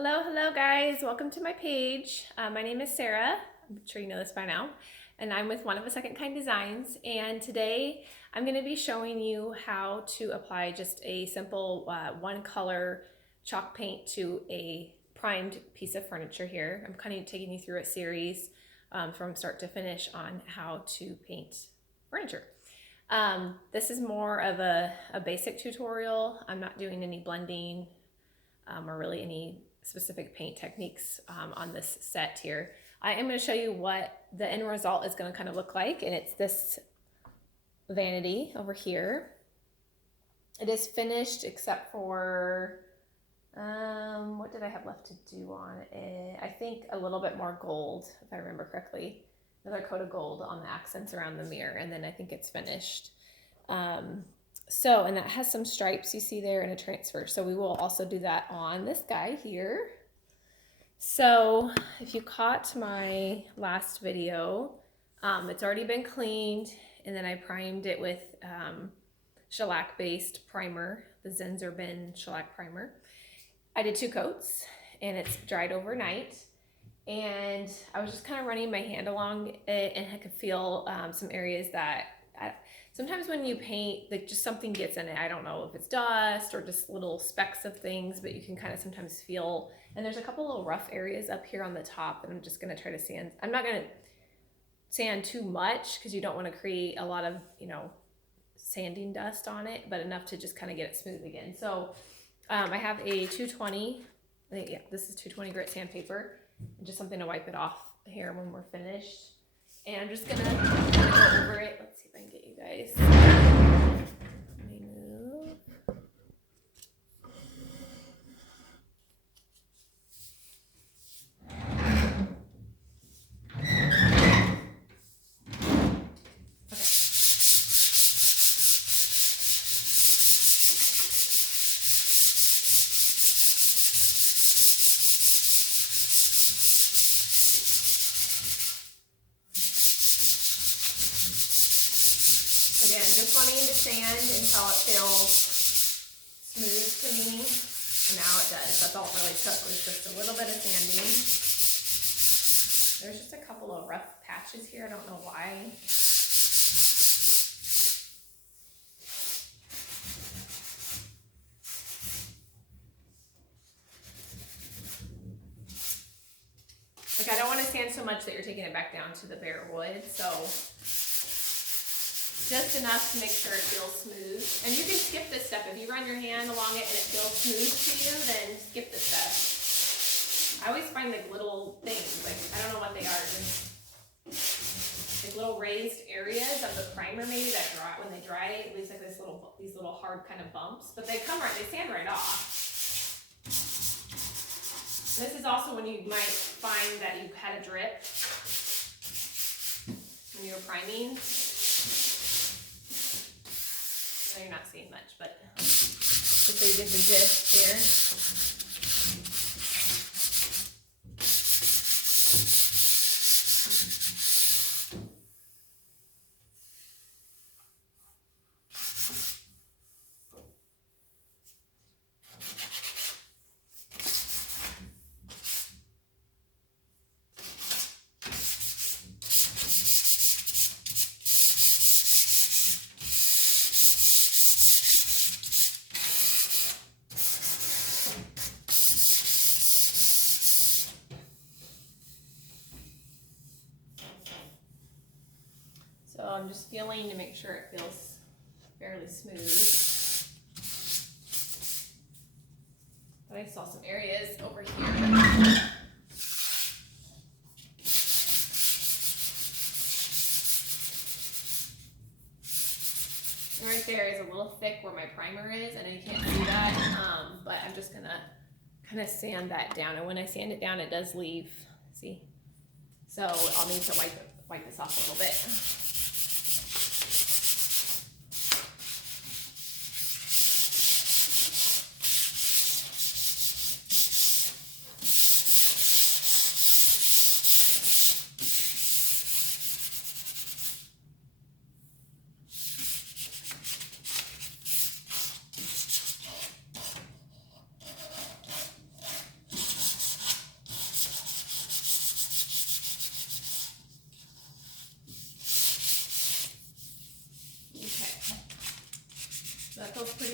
Hello guys, welcome to my page. My name is Sarah, I'm sure you know this by now, and I'm with One of a Second Kind Designs, and today I'm going to be showing you how to apply just a simple one color chalk paint to a primed piece of furniture here. I'm kind of taking you through a series from start to finish on how to paint furniture. This is more of a basic tutorial. I'm not doing any blending or really any specific paint techniques on this set here. I am going to show you what the end result is going to kind of look like, and it's this vanity over here. It is finished except for what did I have left to do on it? I think a little bit more gold, if I remember correctly. Another coat of gold on the accents around the mirror, and then I think it's finished. And that has some stripes you see there and a transfer. So we will also do that on this guy here. So if you caught my last video, it's already been cleaned, and then I primed it with shellac-based primer, the Zenzerbin shellac primer. I did 2 coats, and it's dried overnight. And I was just kind of running my hand along it, and I could feel some areas that sometimes when you paint, like just something gets in it. I don't know if it's dust or just little specks of things, but you can kind of sometimes feel, and there's a couple little rough areas up here on the top that I'm just going to try to sand. I'm not going to sand too much because you don't want to create a lot of, sanding dust on it, but enough to just kind of get it smooth again. So I have a 220, yeah, this is 220 grit sandpaper, and just something to wipe it off here when we're finished. And I'm just gonna go over it. Let's see if I can get you guys. Let me move. Again, just wanting to sand until it feels smooth to me, and now it does. That's all it really took, was just a little bit of sanding. There's just a couple of rough patches here, I don't know why. Like, I don't want to sand so much that you're taking it back down to the bare wood, so just enough to make sure it feels smooth. And you can skip this step. If you run your hand along it and it feels smooth to you, then skip this step. I always find like little things, like I don't know what they are, like little raised areas of the primer maybe that dry, when they dry, it leaves like these little hard kind of bumps, but they sand right off. This is also when you might find that you had a drip when you were priming. You're not seeing much, but just so you get the gist here. So I'm just feeling to make sure it feels fairly smooth. But I saw some areas over here. And right there is a little thick where my primer is, and you can't see that, but I'm just gonna kind of sand that down. And when I sand it down, it does leave, see? So I'll need to wipe this off a little bit.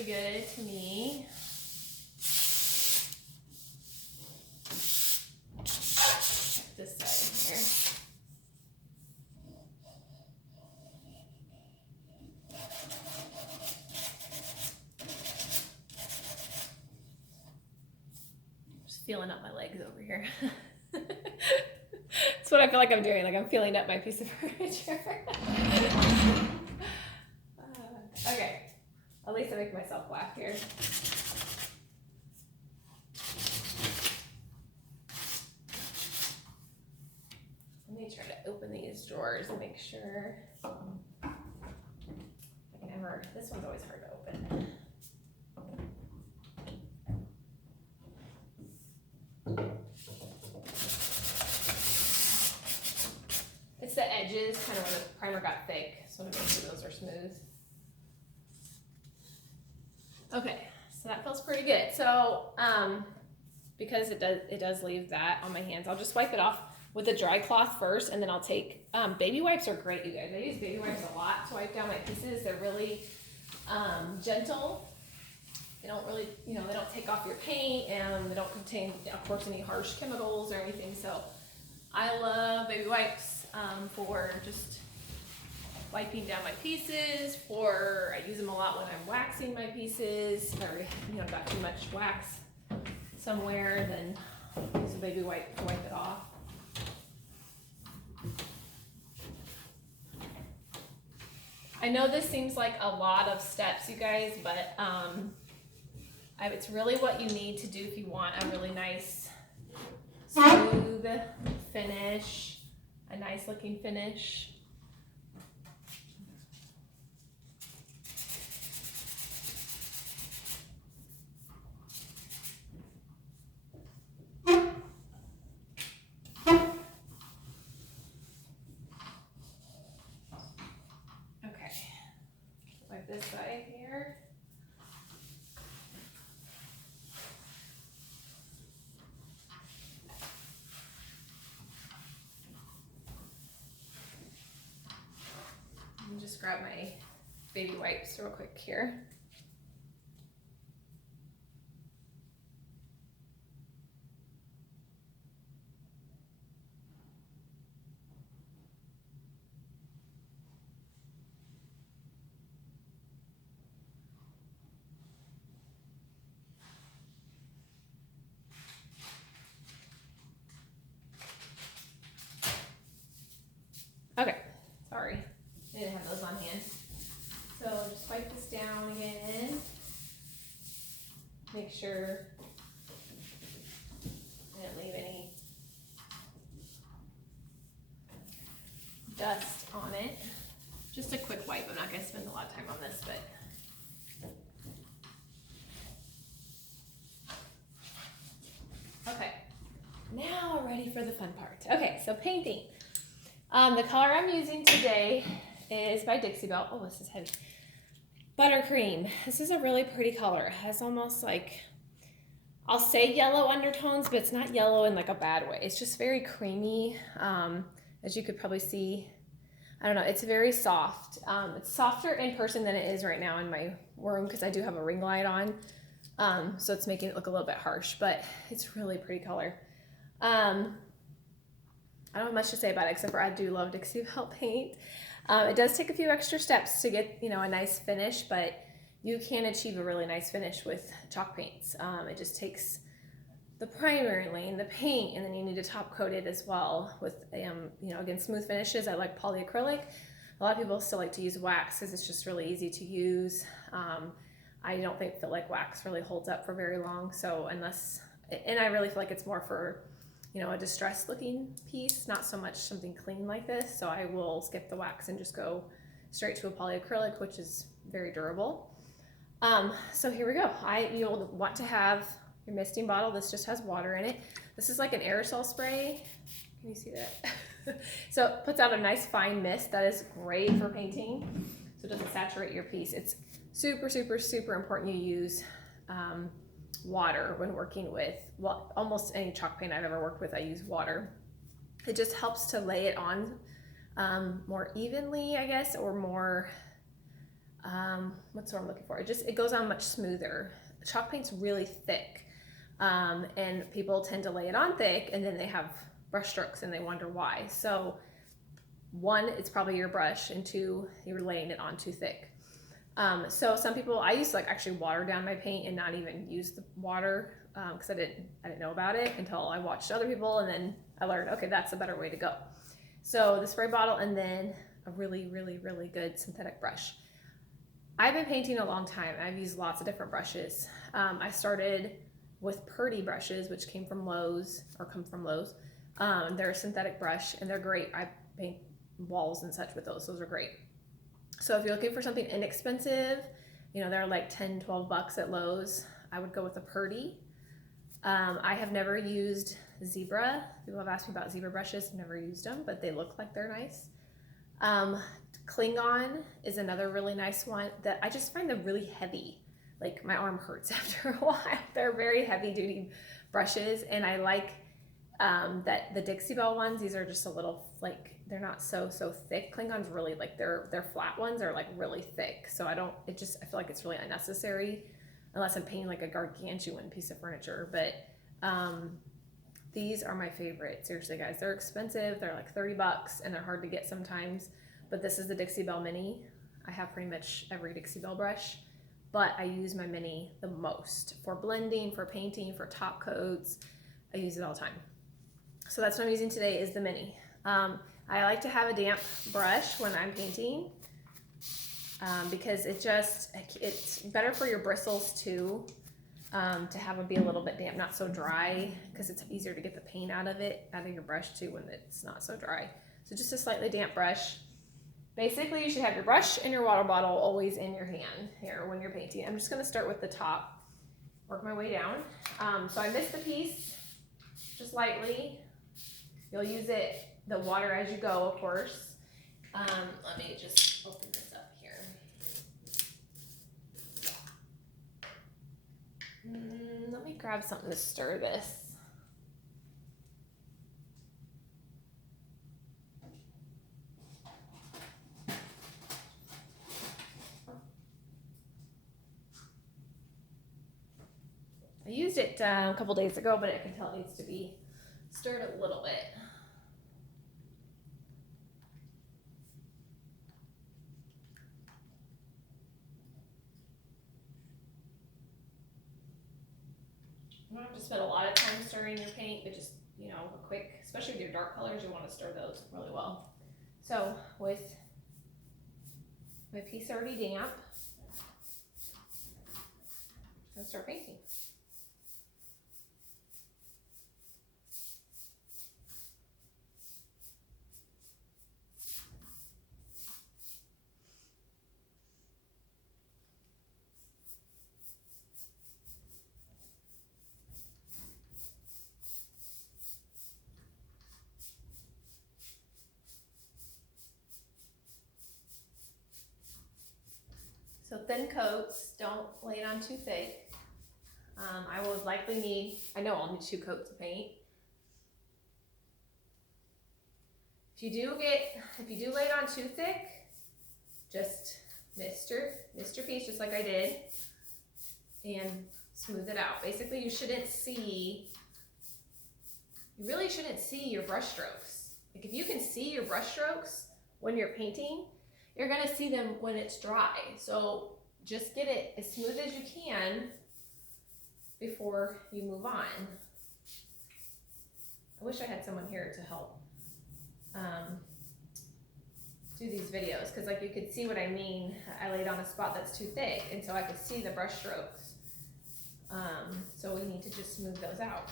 good to me. This side here. Just feeling up my legs over here. That's what I feel like I'm doing, like I'm feeling up my piece of furniture. Okay, at least I make myself laugh here. Let me try to open these drawers and make sure I can ever, this one's always hard to open. It's the edges, kind of where the primer got thick, so I want to make sure those are smooth. Okay, so that feels pretty good. So because it does leave that on my hands, I'll just wipe it off with a dry cloth first, and then I'll take, baby wipes are great, you guys. I use baby wipes a lot to wipe down my pieces. They're really gentle. They don't really, they don't take off your paint, and they don't contain, of course, any harsh chemicals or anything. So I love baby wipes for just wiping down my pieces, I use them a lot when I'm waxing my pieces, or got too much wax somewhere, then use a baby wipe to wipe it off. I know this seems like a lot of steps, you guys, but it's really what you need to do if you want a really nice, smooth finish, a nice looking finish. This side here. Let me just grab my baby wipes real quick here. Okay, sorry, I didn't have those on hand. So just wipe this down again. Make sure I didn't leave any dust on it. Just a quick wipe. I'm not going to spend a lot of time on this, but okay. Now we're ready for the fun part. Okay, so painting. The color I'm using today is by Dixie Belle. Oh, this is heavy. Buttercream. This is a really pretty color. It has almost like, I'll say yellow undertones, but it's not yellow in like a bad way. It's just very creamy. As you could probably see, I don't know, it's very soft. It's softer in person than it is right now in my room because I do have a ring light on. So it's making it look a little bit harsh, but it's really pretty color. I don't have much to say about it except for I do love Dixie Belle paint. It does take a few extra steps to get, a nice finish, but you can achieve a really nice finish with chalk paints. It just takes the primer and the paint, and then you need to top coat it as well with, again, smooth finishes. I like polyacrylic. A lot of people still like to use wax because it's just really easy to use. I don't feel like wax really holds up for very long. So and I really feel like it's more for a distressed looking piece, not so much something clean like this. So I will skip the wax and just go straight to a polyacrylic, which is very durable. So here we go. You'll want to have your misting bottle. This just has water in it. This is like an aerosol spray. Can you see that? So it puts out a nice fine mist that is great for painting. So it doesn't saturate your piece. It's super, super, super important you use water when working with, well, almost any chalk paint I've ever worked with, I use water. It just helps to lay it on more evenly, I guess, or more what's what I'm looking for? It goes on much smoother. Chalk paint's really thick, and people tend to lay it on thick, and then they have brush strokes and they wonder why. So one, it's probably your brush, and two, you're laying it on too thick. So some people, I used to like actually water down my paint and not even use the water because I didn't know about it until I watched other people, and then I learned, okay, that's a better way to go. So the spray bottle, and then a really, really, really good synthetic brush. I've been painting a long time. I've used lots of different brushes. I started with Purdy brushes, which came from Lowe's, or come from Lowe's. They're a synthetic brush and they're great. I paint walls and such with those. Those are great. So if you're looking for something inexpensive, you know, they're like 10, 12 bucks at Lowe's. I would go with a Purdy. I have never used Zebra. People have asked me about Zebra brushes. I've never used them, but they look like they're nice. Klingon is another really nice one that I just find them really heavy. Like my arm hurts after a while. They're very heavy duty brushes, and I like that the Dixie Belle ones, these are just a little, like, they're not so thick. Klingon's really, like, their flat ones are like really thick. So I feel like it's really unnecessary unless I'm painting like a gargantuan piece of furniture. But these are my favorite. Seriously, guys, they're expensive. They're like 30 bucks and they're hard to get sometimes. But this is the Dixie Belle Mini. I have pretty much every Dixie Belle brush, but I use my Mini the most for blending, for painting, for top coats. I use it all the time. So that's what I'm using today, is the Mini. I like to have a damp brush when I'm painting because it's better for your bristles too, to have it be a little bit damp, not so dry, because it's easier to get the paint out of your brush too when it's not so dry. So just a slightly damp brush. Basically, you should have your brush and your water bottle always in your hand here when you're painting. I'm just going to start with the top, work my way down. So I missed the piece just lightly. You'll use the water as you go, of course. Let me just open this up here. Let me grab something to stir this. I used it a couple days ago, but I can tell it needs to be stirred a little bit. You don't have to spend a lot of time stirring your paint, but just, you know, a quick, especially with your dark colors, you want to stir those really well. So with my piece already damp, I'm going to start painting. So thin coats, don't lay it on too thick. I will likely need, I know I'll need 2 coats of paint. If you do lay it on too thick, just mist your piece just like I did and smooth it out. Basically, you really shouldn't see your brush strokes. Like if you can see your brush strokes when you're painting, you're gonna see them when it's dry. So just get it as smooth as you can before you move on. I wish I had someone here to help do these videos, because like you could see what I mean. I laid on a spot that's too thick, and so I could see the brush strokes. So we need to just smooth those out.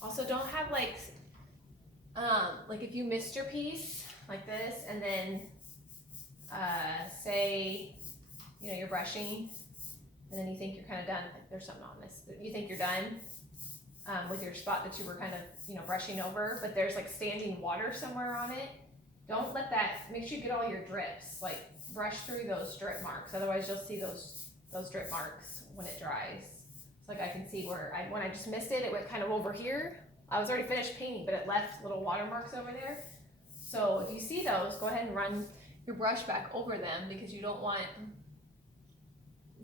Also, don't have like if you missed your piece like this and then say, you know, you're brushing and then you think you're kind of done. There's something on this. You think you're done with your spot that you were kind of, you know, brushing over, but there's like standing water somewhere on it. Don't let that, make sure you get all your drips, like brush through those drip marks. Otherwise you'll see those drip marks when it dries. So like I can see where when I just missed it, it went kind of over here. I was already finished painting, but it left little water marks over there. So if you see those, go ahead and run your brush back over them because you don't want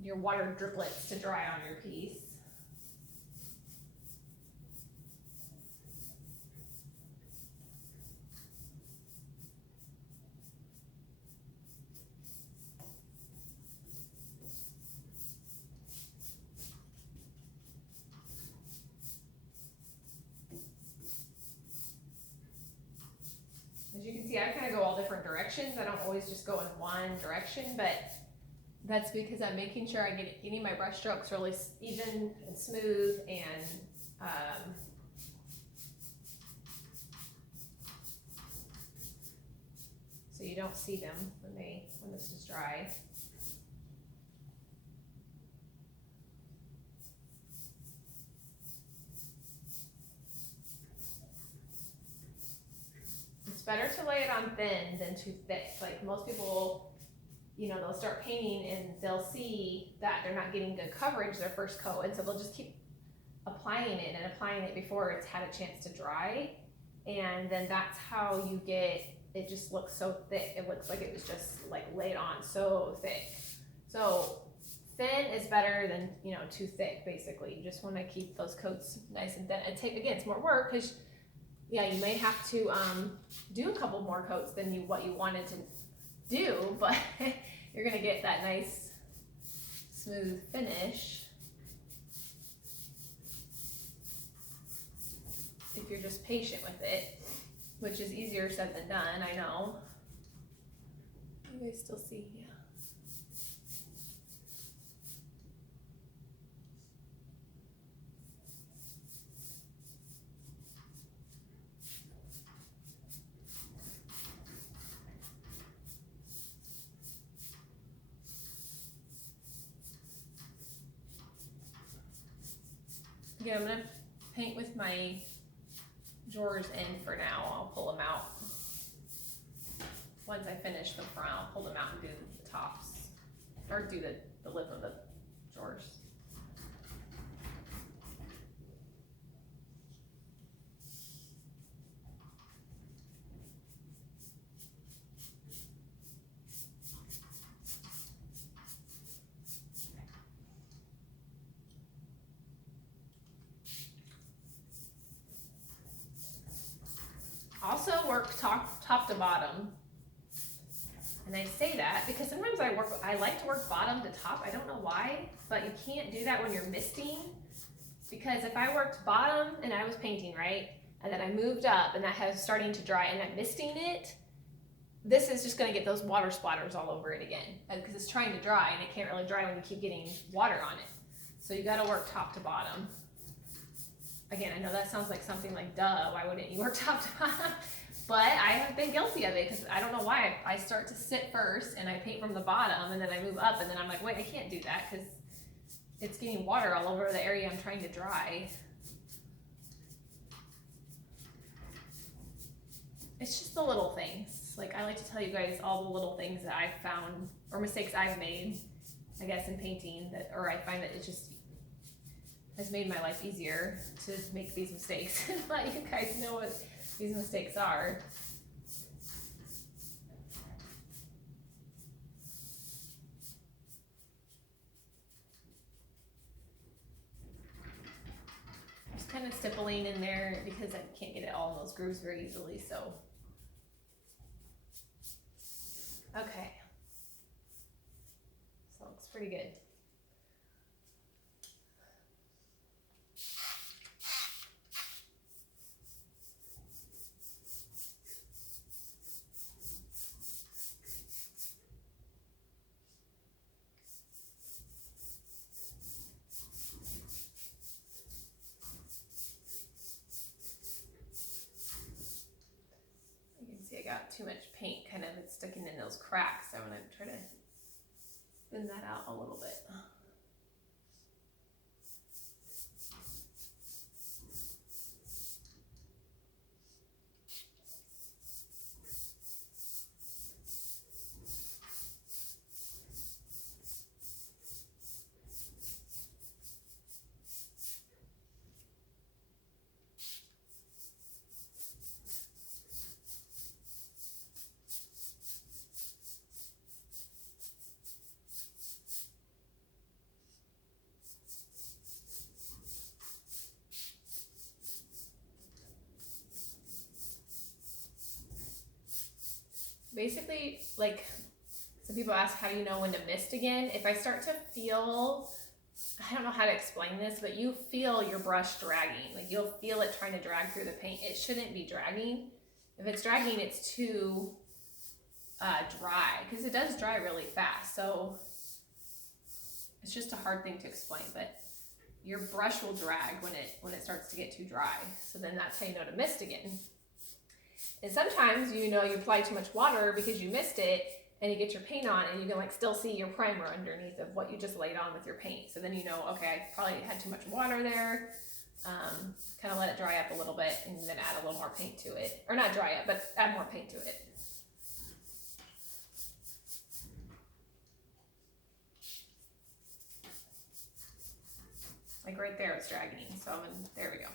your water driplets to dry on your piece. As you can see, I kind of go all different directions. I don't always just go in one direction, but that's because I'm making sure I get getting my brush strokes really even and smooth, and so you don't see them when this is dry. It's better to lay it on thin than too thick. Like most people, you know, they'll start painting and they'll see that they're not getting good coverage their first coat, and so they'll just keep applying it and applying it before it's had a chance to dry, and then that's how you get it just looks so thick. It looks like it was just like laid on so thick. So thin is better than, you know, too thick. Basically, you just want to keep those coats nice and thin. And take, again, it's more work because yeah, you may have to do a couple more coats than what you wanted to do, but you're gonna get that nice smooth finish if you're just patient with it, which is easier said than done, I know. You guys still see? Yeah. Yeah, I'm gonna paint with my drawers in for now. I'll pull them out. Once I finish the front, I'll pull them out and do the tops, or do the lip of the drawers. Also work top to bottom. And I say that because sometimes I like to work bottom to top. I don't know why, but you can't do that when you're misting. Because if I worked bottom and I was painting, right? And then I moved up and that was starting to dry and I'm misting it, this is just gonna get those water splatters all over it again. Because it's trying to dry and it can't really dry when you keep getting water on it. So you gotta work top to bottom. Again, I know that sounds like something like, duh, why wouldn't you work top to bottom? But I have been guilty of it because I don't know why. I start to sit first and I paint from the bottom and then I move up and then I'm like, wait, I can't do that because it's getting water all over the area I'm trying to dry. It's just the little things. Like I like to tell you guys all the little things that I've found or mistakes I've made, I guess, in painting that, or I find that it just has made my life easier to make these mistakes and let you guys know what these mistakes are. Just kind of stippling in there because I can't get it all in those grooves very easily, so. Okay. So it looks pretty good. too much paint kind of it's sticking in those cracks. So I'm gonna try to thin that out a little bit. Basically, like, some people ask, how do you know when to mist again? If I start to feel, I don't know how to explain this, but you feel your brush dragging. Like, you'll feel it trying to drag through the paint. It shouldn't be dragging. If it's dragging, it's too dry, because it does dry really fast. So it's just a hard thing to explain, but your brush will drag when it starts to get too dry. So then that's how you know to mist again. And sometimes you know you apply too much water because you missed it, and you get your paint on and you can like still see your primer underneath of what you just laid on with your paint. So then you know, okay, I probably had too much water there. Kind of let it dry up a little bit and then add a little more paint to it. Or not dry up, but add more paint to it. Like right there it's dragging, so there we go.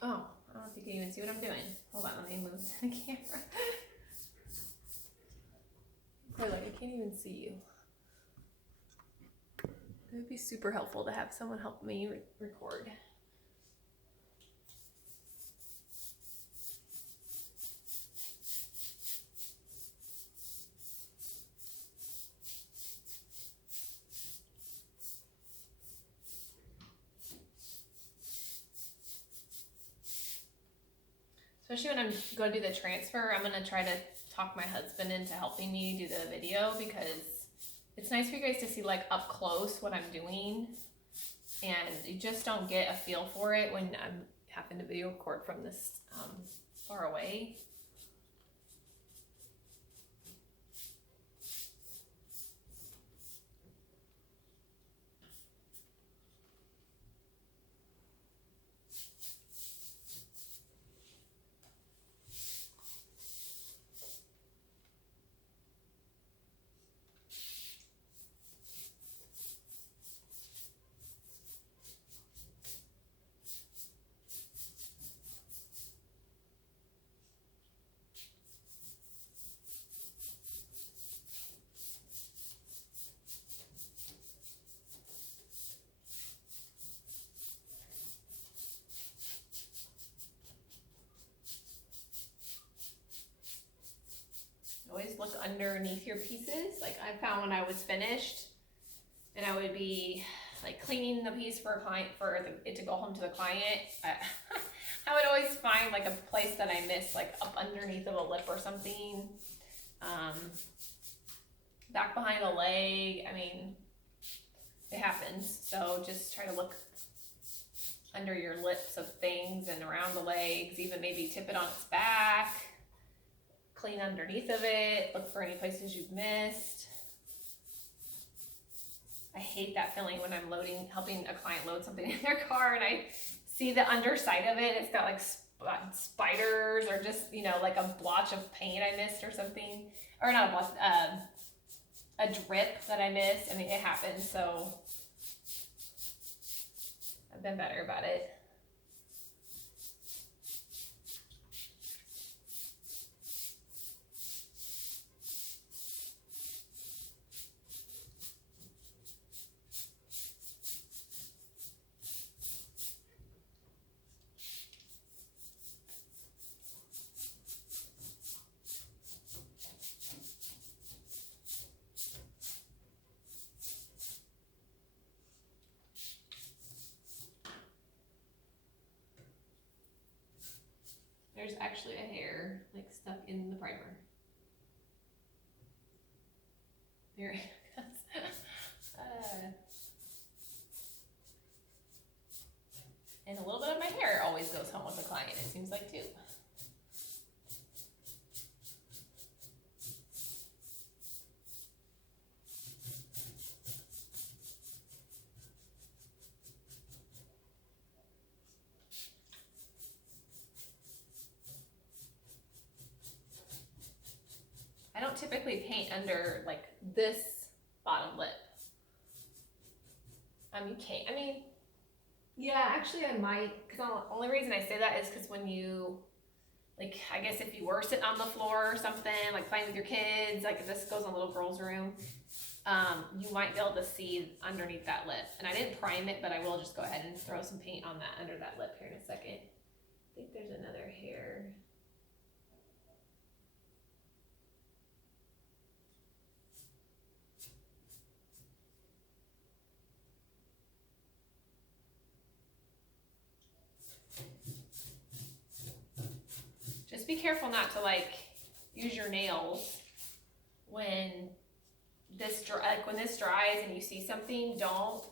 Oh, I don't know if you can even see what I'm doing. Hold on, let me move the camera. Like, I can't even see you. It would be super helpful to have someone help me record. Especially when I'm going to do the transfer, I'm going to try to talk my husband into helping me do the video, because it's nice for you guys to see like up close what I'm doing, and you just don't get a feel for it when I'm having to video record from this far away. Always look underneath your pieces. Like I found when I was finished and I would be like cleaning the piece for a client, for it to go home to the client, I would always find like a place that I missed, like up underneath of a lip or something, back behind a leg. I mean, it happens. So just try to look under your lips of things and around the legs, even maybe tip it on its back. Clean underneath of it, look for any places you've missed. I hate that feeling when I'm helping a client load something in their car and I see the underside of it. It's got like spiders or just, you know, like a blotch of paint I missed or something. Or not a blotch, a drip that I missed. I mean, it happens, so I've been better about it. there's actually a hair like stuck in the primer. There it goes. And a little bit of my hair always goes home with a client, it seems like too. I don't typically paint under like this bottom lip. You can't, I mean, yeah, actually I might, because the only reason I say that is because when you, like, I guess if you were sitting on the floor or something, like playing with your kids, like if this goes in a little girl's room, you might be able to see underneath that lip. And I didn't prime it, but I will just go ahead and throw some paint on that under that lip here in a second. I think there's another hair. Just be careful not to like use your nails when this when this dries and you see something. Don't,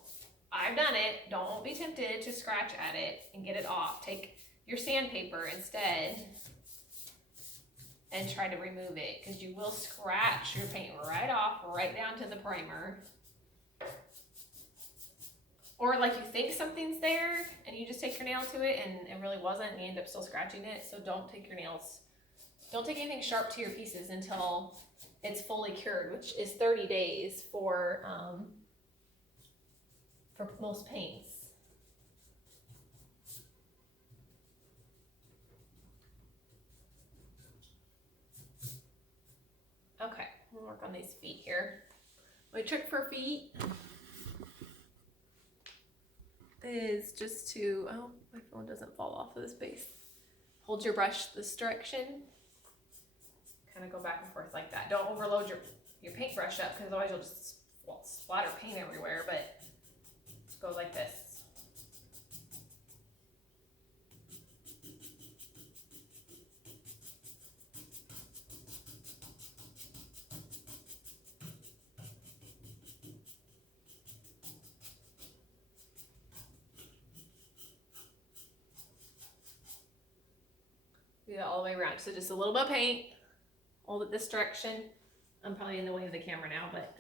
I've done it, don't be tempted to scratch at it and get it off. Take your sandpaper instead and try to remove it, because you will scratch your paint right off, right down to the primer. Or like you think something's there and you just take your nail to it and it really wasn't and you end up still scratching it. So don't take your nails, don't take anything sharp to your pieces until it's fully cured, which is 30 days for most paints. Okay, we'll work on these feet here. My trick for feet is just to, oh, my phone doesn't fall off of this base. Hold your brush this direction. Kind of go back and forth like that. Don't overload your paintbrush up, because otherwise you'll just splatter paint everywhere, but go like this. Do that all the way around. So just a little bit of paint, hold it this direction. I'm probably in the way of the camera now, but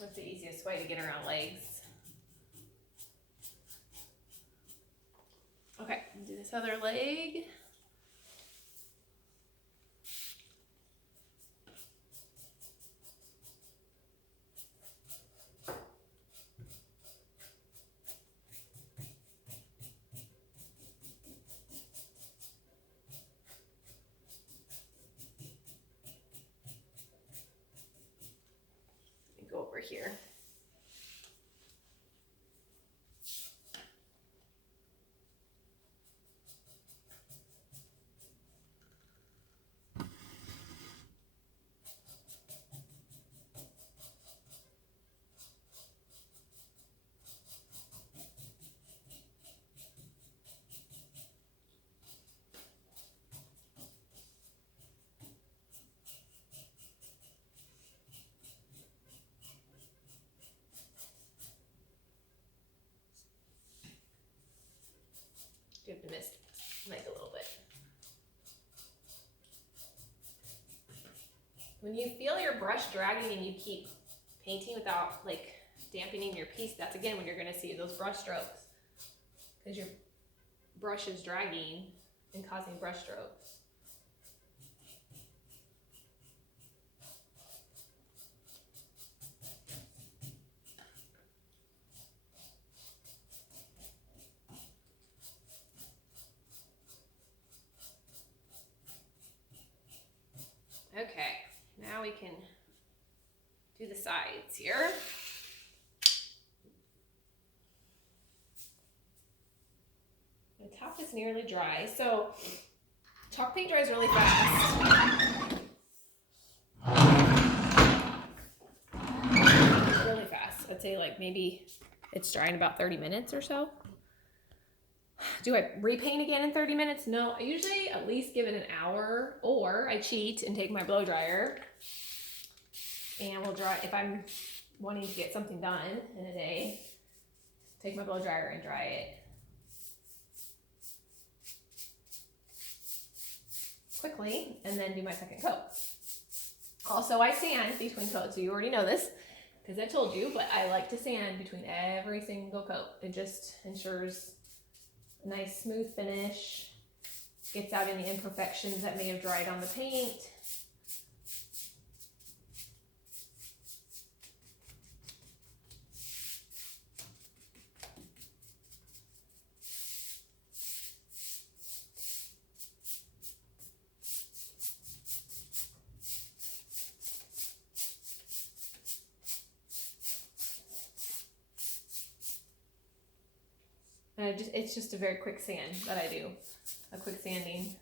that's the easiest way to get around legs. Okay, do this other leg. Go over here. You have to miss like a little bit. When you feel your brush dragging and you keep painting without like dampening your piece, that's again when you're going to see those brush strokes, because your brush is dragging and causing brush strokes. Okay, now we can do the sides here. The top is nearly dry, so chalk paint dries really fast. Really fast. I'd say like maybe it's dry in about 30 minutes or so. Do I repaint again in 30 minutes? No, I usually at least give it an hour, or I cheat and take my blow dryer and we'll dry, if I'm wanting to get something done in a day, take my blow dryer and dry it quickly and then do my second coat. Also, I sand between coats, so you already know this because I told you, but I like to sand between every single coat. It just ensures a nice smooth finish, gets out any imperfections that may have dried on the paint. And it's just a very quick sand that I do, a quick sanding.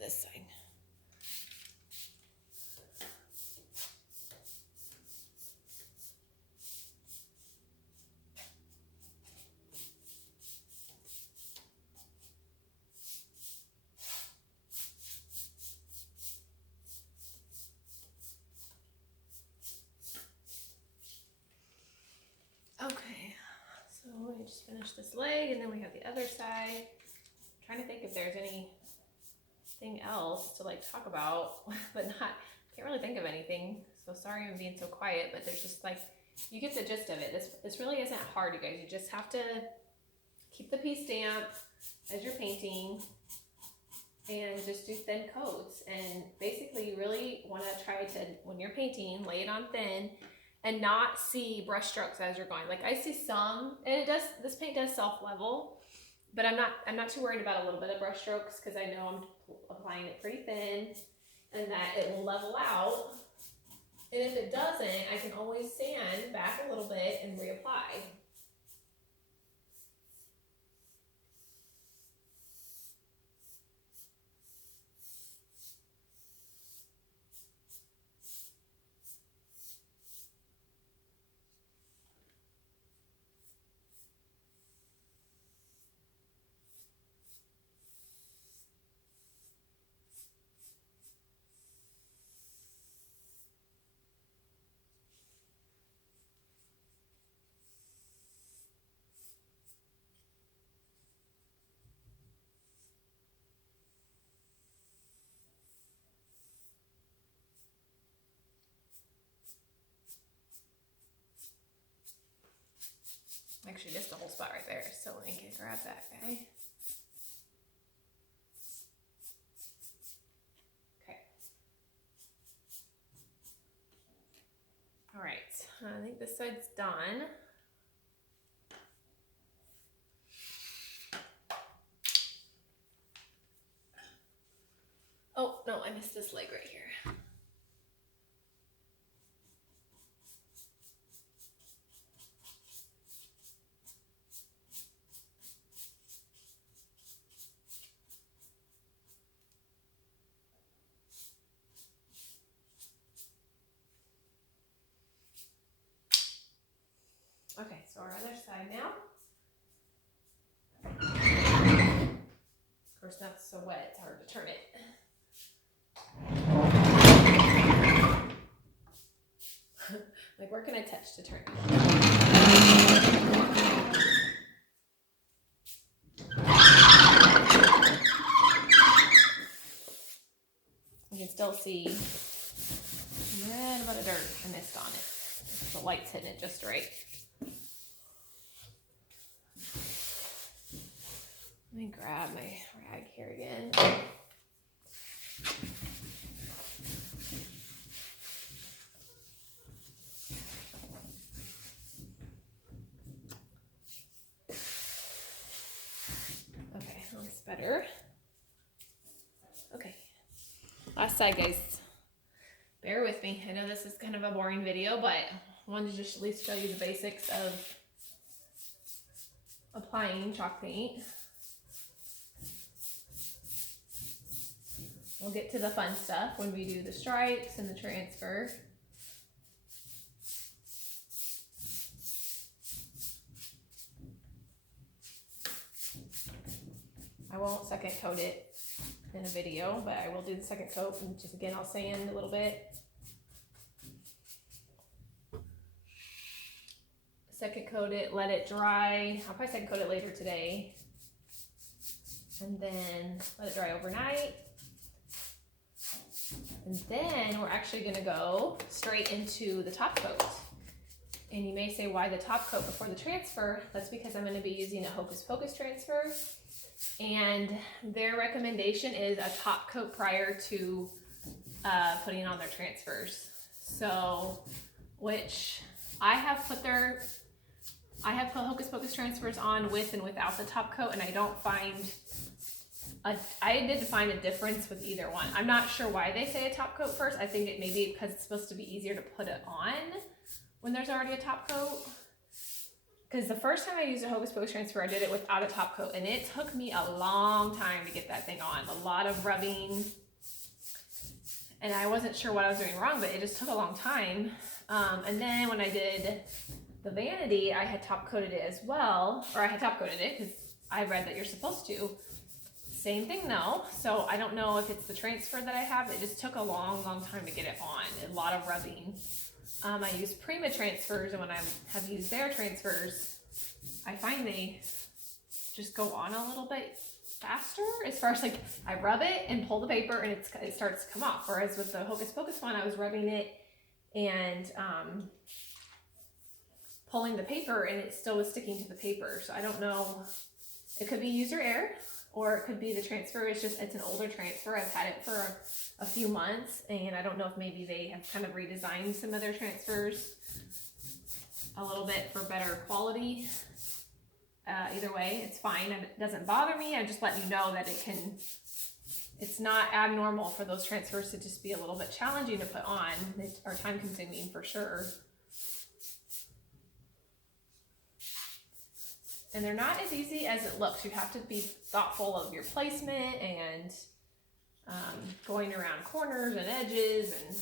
This side. Okay, so we just finished this leg and then we have the other side. I'm trying to think if there's anything else to like talk about, but can't really think of anything. So sorry I'm being so quiet, but there's just like, you get the gist of it. This really isn't hard, you guys. You just have to keep the piece damp as you're painting and just do thin coats. And basically you really want to try to, when you're painting, lay it on thin and not see brush strokes as you're going. Like I see some, and this paint does self-level, but I'm not too worried about a little bit of brush strokes because I know I'm applying it pretty thin and that it will level out. And if it doesn't, I can always sand back a little bit and reapply. actually just a whole spot right there. So let me grab that guy. Okay. All right, I think this side's done. Oh, no, I missed this leg right here. Okay, so our other side now. Of course, that's so wet, it's hard to turn it. Like, where can I touch to turn it? You can still see a little bit of dirt and mist on it. The light's hitting it just right. Let me grab my rag here again. Okay, that's better. Okay, last side, guys. Bear with me. I know this is kind of a boring video, but I wanted to just at least show you the basics of applying chalk paint. We'll get to the fun stuff when we do the stripes and the transfer. I won't second coat it in a video, but I will do the second coat, and just again I'll sand a little bit. Second coat it, let it dry. I'll probably second coat it later today. And then let it dry overnight. And then we're actually gonna go straight into the top coat. And you may say, why the top coat before the transfer? That's because I'm gonna be using a Hocus Pocus transfer. And their recommendation is a top coat prior to putting on their transfers. So, which I have put Hocus Pocus transfers on with and without the top coat, and I don't find I did find a difference with either one. I'm not sure why they say a top coat first. I think it may be because it's supposed to be easier to put it on when there's already a top coat. Because the first time I used a Hocus Pocus transfer, I did it without a top coat, and it took me a long time to get that thing on. A lot of rubbing, and I wasn't sure what I was doing wrong, but it just took a long time. And then when I did the vanity, I had top coated it as well, or I had top coated it because I read that you're supposed to. Same thing though, so I don't know if it's the transfer that I have. It just took a long time to get it on. A lot of rubbing. I use Prima transfers, and when I have used their transfers, I find they just go on a little bit faster. As far as like, I rub it and pull the paper and it starts to come off. Whereas with the Hocus Pocus one, I was rubbing it and pulling the paper, and it still was sticking to the paper. So I don't know. It could be user error, or it could be the transfer. It's an older transfer. I've had it for a few months, and I don't know if maybe they have kind of redesigned some of their transfers a little bit for better quality. Either way, it's fine. It doesn't bother me. I'm just letting you know that it's not abnormal for those transfers to just be a little bit challenging to put on. They are time consuming for sure. And they're not as easy as it looks. You have to be thoughtful of your placement and going around corners and edges. And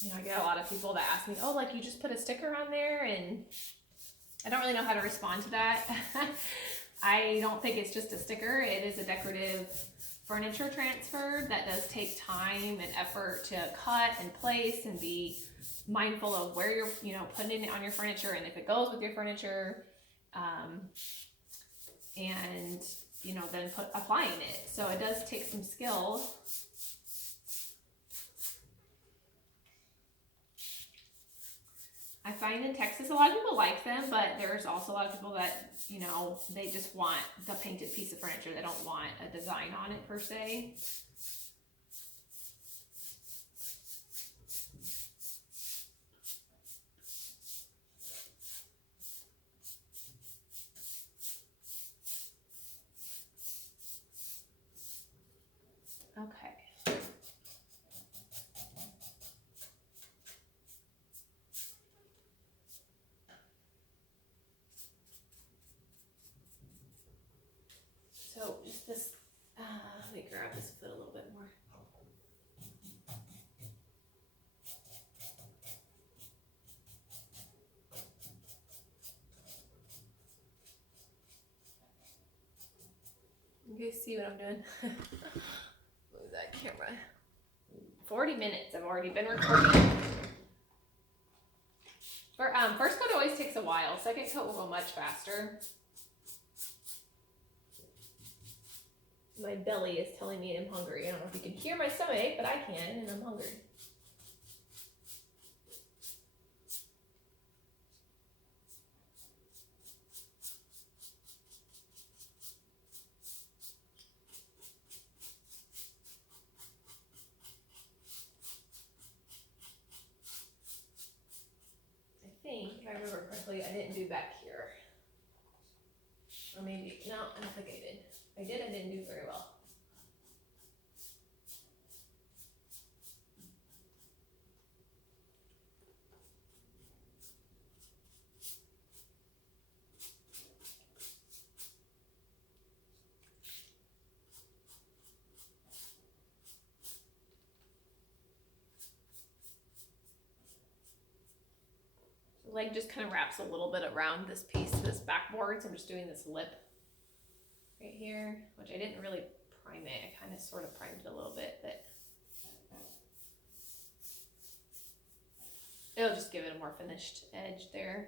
you know, I get a lot of people that ask me, oh, like you just put a sticker on there, and I don't really know how to respond to that. I don't think it's just a sticker. It is a decorative furniture transfer that does take time and effort to cut and place and be mindful of where you're, putting it on your furniture and if it goes with your furniture, and then applying it. So it does take some skill. I find in Texas a lot of people like them, but there's also a lot of people that, you know, they just want the painted piece of furniture. They don't want a design on it per se. Okay. So just this, let me grab this foot a little bit more. You guys see what I'm doing? Move that camera. 40 minutes I've already been recording. First coat always takes a while. Second coat will go much faster. My belly is telling me I'm hungry. I don't know if you can hear my stomach, but I can, and I'm hungry. I think, if I remember correctly, I didn't do back here. Or maybe, no, I don't think I did. I did, I didn't do very well. The leg just kind of wraps a little bit around this piece, this backboard, so I'm just doing this lip right here, which I didn't really prime it. I kind of sort of primed it a little bit, but it'll just give it a more finished edge there.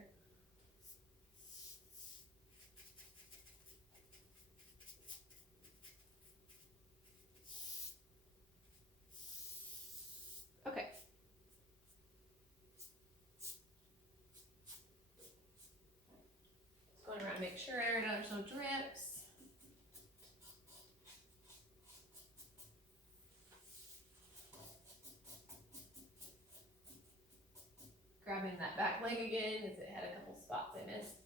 Okay. Just going around, make sure there's no drips. Grabbing that back leg again, as it had a couple spots I missed.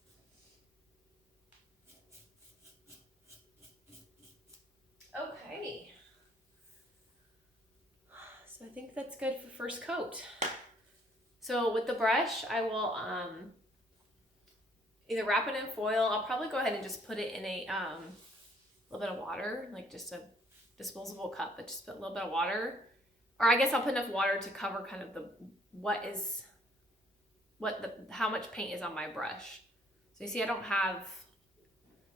Okay. So I think that's good for first coat. So with the brush, I will either wrap it in foil. I'll probably go ahead and just put it in a little bit of water, like just a disposable cup, but just put a little bit of water. Or I guess I'll put enough water to cover kind of how much paint is on my brush. So you see I don't have,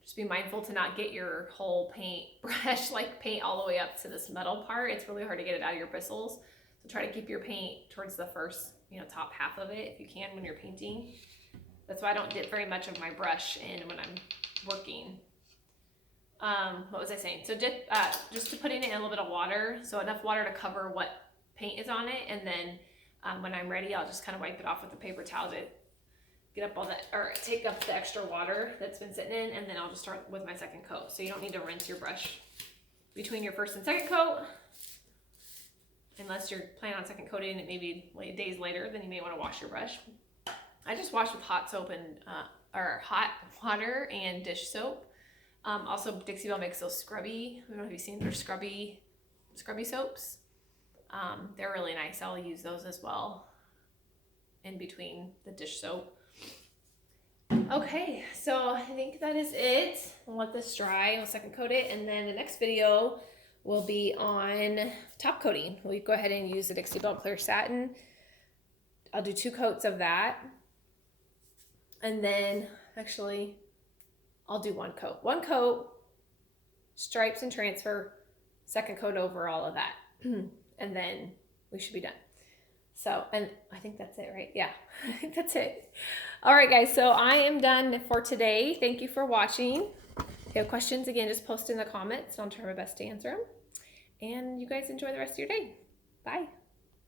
just be mindful to not get your whole paint brush like paint all the way up to this metal part. It's really hard to get it out of your bristles. So try to keep your paint towards the first, top half of it if you can when you're painting. That's why I don't dip very much of my brush in when I'm working. What was I saying? So dip, just to put in a little bit of water, so enough water to cover what paint is on it, and then when I'm ready, I'll just kind of wipe it off with a paper towel to get up all that, or take up the extra water that's been sitting in, and then I'll just start with my second coat. So you don't need to rinse your brush between your first and second coat, unless you're planning on second coating it maybe days later, then you may want to wash your brush. I just wash with hot soap and, or hot water and dish soap. Also Dixie Belle makes those scrubby, I don't know if you've seen their scrubby soaps. They're really nice. I'll use those as well in between the dish soap. Okay, so I think that is it. I'll let this dry. I'll second coat it, and then the next video will be on top coating. We'll go ahead and use the Dixie Belle Clear Satin. I'll do 2 coats of that. And then, actually, I'll do 1 coat. 1 coat, stripes and transfer, second coat over all of that. And then we should be done. So, and I think that's it, right? Yeah, I think that's it. All right, guys, so I am done for today. Thank you for watching. If you have questions, again, just post in the comments, and I'll try my best to answer them. And you guys enjoy the rest of your day. Bye.